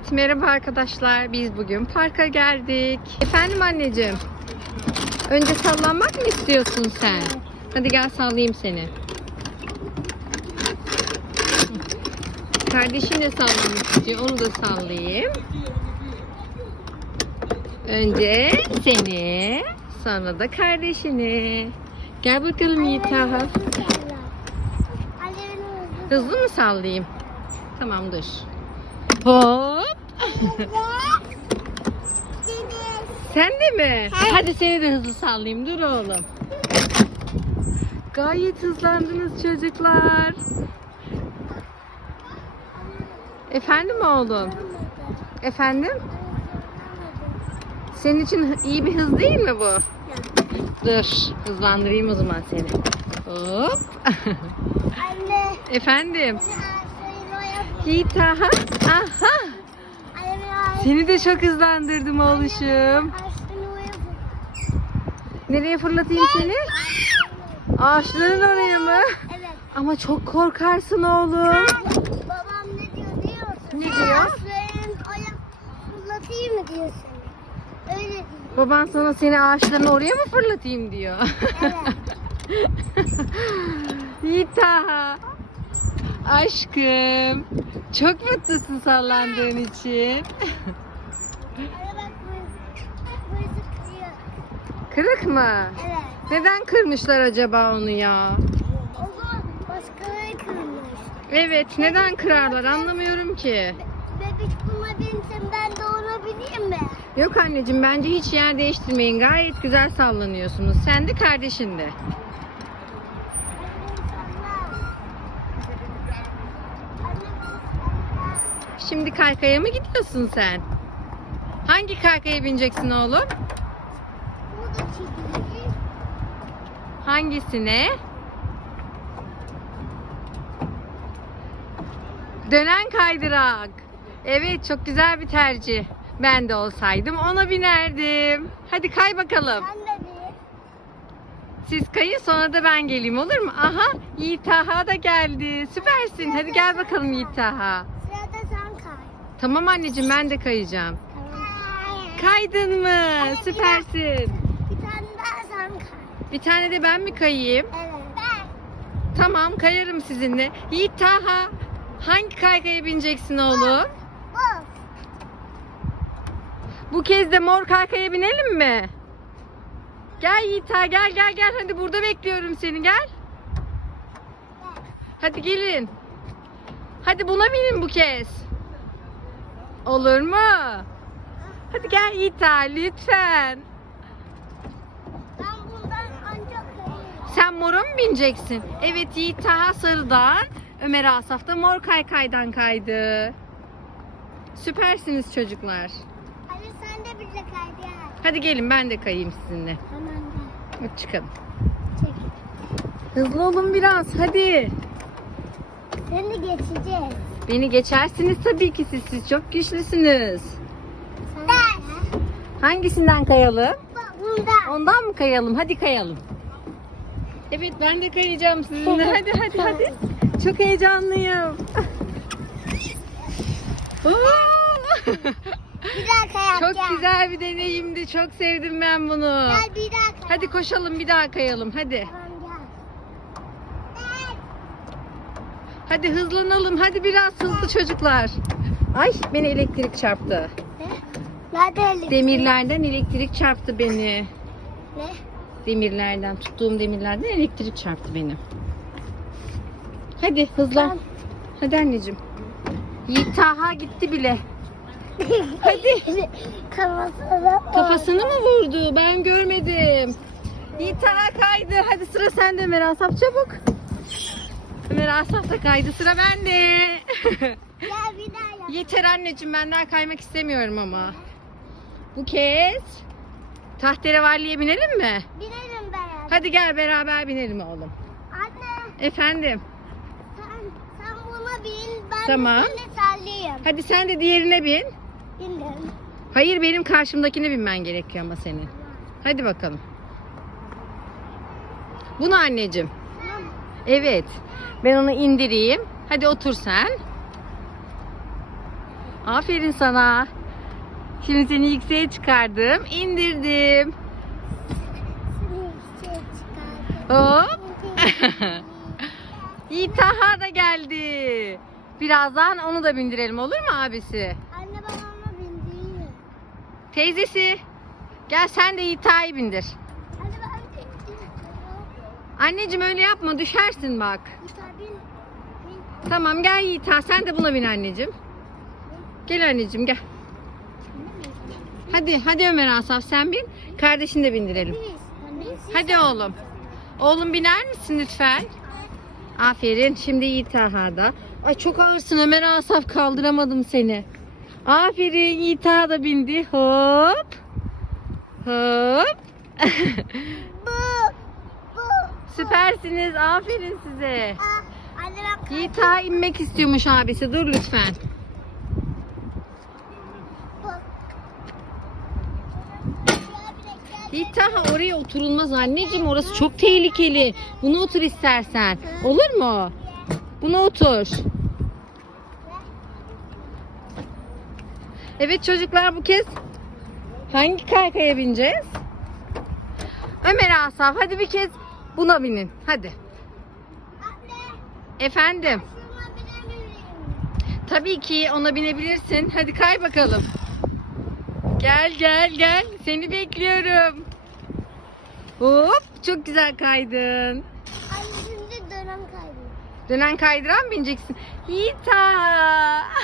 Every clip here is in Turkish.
Evet, merhaba arkadaşlar. Biz bugün parka geldik. Efendim anneciğim. Önce sallanmak mı istiyorsun sen? Hadi gel sallayayım seni. Kardeşin de sallamak istiyor. Onu da sallayayım. Önce seni, sonra da kardeşini. Gel bakalım Yiğit. Hızlı mı sallayayım? Tamam dur. Hop. Sen de mi? Hadi seni de hızlı sallayayım. Dur oğlum. Gayet hızlandınız çocuklar. Efendim oğlum? Efendim? Senin için iyi bir hız değil mi bu? Dur, hızlandırayım o zaman seni. Hop. Anne. Efendim? Yiğit aha. Aha. Seni de çok hızlandırdım oğluşum. Nereye fırlatayım seni? Ağaçların oraya mı? Evet. Ama çok korkarsın oğlum. Babam ne diyor biliyor musun? Ne diyor? Ağaçların ayak fırlatayım mı diyor sana? Öyle diyor. Baban sana seni ağaçların oraya mı fırlatayım diyor. Evet. Yiğit. Aşkım. Çok mutlusun sallandığın için. Ara bak bu. Burası kırıyor. Kırık mı? Evet. Neden kırmışlar acaba onu ya? O zaman başkaları kırmış. Evet, neden kırarlar anlamıyorum ki. Bebek buna binsin ben de ona bineyim mi? Yok anneciğim bence hiç yer değiştirmeyin. Gayet güzel sallanıyorsunuz. Sen de kardeşin de. Şimdi kaykaya mı gidiyorsun sen? Hangi kaykaya bineceksin oğlum? Hangisine? Dönen kaydırak. Evet çok güzel bir tercih. Ben de olsaydım ona binerdim. Hadi kay bakalım. Siz kayın sonra da ben geleyim olur mu? Aha Yiğit Taha da geldi. Süpersin. Hadi gel bakalım Yiğit Taha. Tamam anneciğim ben de kayacağım. Tamam. Kaydın mı? Süpersin. Bir tane daha sen kay. Bir tane de ben mi kayayım? Evet. Ben. Tamam kayarım sizinle. Yiğit Taha hangi kaykaya bineceksin oğlum? Bu. Bu kez de mor kaykaya binelim mi? Gel Yiğit Taha gel gel gel hadi burada bekliyorum seni gel. Hadi gelin. Hadi buna binin bu kez. Olur mu? Hadi gel Taha lütfen. Ben bundan ancak. Sen mora mı bineceksin? Evet Yiğit Taha sarıdan, Ömer Asaf da mor kaykaydan kaydı. Süpersiniz çocuklar. Hadi sen de bize kay gel. Hadi gelin ben de kayayım sizinle. Tamam gel. Hadi çıkalım. Çek. Hızlı olun biraz hadi. Seni geçeceğiz. Beni geçersiniz tabii ki siz, siz çok güçlüsünüz. Ben. Hangisinden kayalım? Bundan. Ondan mı kayalım? Hadi kayalım. Evet ben de kayacağım sizinle. Hadi hadi hadi. Çok heyecanlıyım. Kayak çok güzel bir deneyimdi. Çok sevdim ben bunu. Gel bir daha kayak. Hadi koşalım bir daha kayalım. Hadi. Tamam gel. Hadi hızlanalım. Hadi biraz hızlı çocuklar. Ay beni elektrik çarptı. Ne? Nerede elektrik? Demirlerden elektrik çarptı beni. Ne? Demirlerden, tuttuğum demirlerden elektrik çarptı beni. Hadi hızlan. Tamam. Hadi anneciğim. Yiğit Taha gitti bile. Hadi. Kafasına Kafasını mı vurdu? Ben görmedim. Yiğit Taha kaydı. Hadi sıra sende Ömer Asaf çabuk. Ömer Asaf da kaydı. Sıra bende. Gel bir daha yap. Yeter anneciğim ben daha kaymak istemiyorum ama. Bu kez tahterevalliye binelim mi? Binelim beraber. Hadi gel beraber binelim oğlum. Anne Efendim. sen, sen buna bin ben Tamam. de sallayayım. Hadi sen de diğerine bin. Bindim. Hayır benim karşımdakine binmen gerekiyor ama senin. Hadi bakalım. Bunu anneciğim. Evet. Ben onu indireyim. Hadi otur sen. Aferin sana. Şimdi seni yükseğe çıkardım. indirdim. Hop. Yiğit Taha da geldi. Birazdan onu da bindirelim olur mu abisi? Anne bana ona bindireyim. Teyzesi. Gel sen de Yiğit Taha'yı bindir. Anneciğim öyle yapma düşersin bak. Tamam gel Yiğit Taha sen de buna bin anneciğim. Gel anneciğim gel. Hadi hadi Ömer Asaf sen bin. Kardeşini de bindirelim. Hadi oğlum. Oğlum biner misin lütfen? Aferin. Şimdi Yiğit Taha'da. Ay çok ağırsın Ömer Asaf kaldıramadım seni. Aferin Yiğit da bindi. Hop. Hop. Süpersiniz. Aferin size. Aa, anne ben Yiğit Taha inmek istiyormuş abisi. Dur lütfen. Yiğit oraya oturulmaz anneciğim. Orası çok tehlikeli. Buna otur istersen. Olur mu? Buna otur. Evet çocuklar bu kez hangi kaykaya bineceğiz? Ömer Asaf hadi bir kez buna binin. Hadi. Anne. Efendim. Tabii ki ona binebilirsin. Hadi kay bakalım. Gel gel gel. Seni bekliyorum. Hop çok güzel kaydın. Anne şimdi dönem kaybı. Dönen kaydıran mı bineceksin? Yiğita.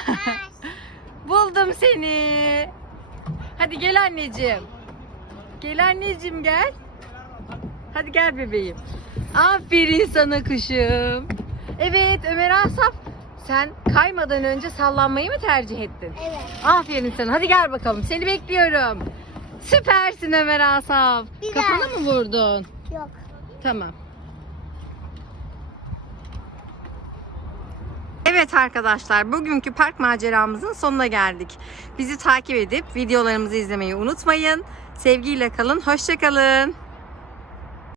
Buldum seni. Hadi gel anneciğim. Gel anneciğim gel. Hadi gel bebeğim. Aferin sana kuşum. Evet Ömer Asaf sen kaymadan önce sallanmayı mı tercih ettin? Evet. Aferin sana. Hadi gel bakalım. Seni bekliyorum. Süpersin Ömer Asaf. Bir Kafana daha. mı vurdun? Yok. Tamam. Evet arkadaşlar bugünkü park maceramızın sonuna geldik. Bizi takip edip videolarımızı izlemeyi unutmayın. Sevgiyle kalın, hoşça kalın.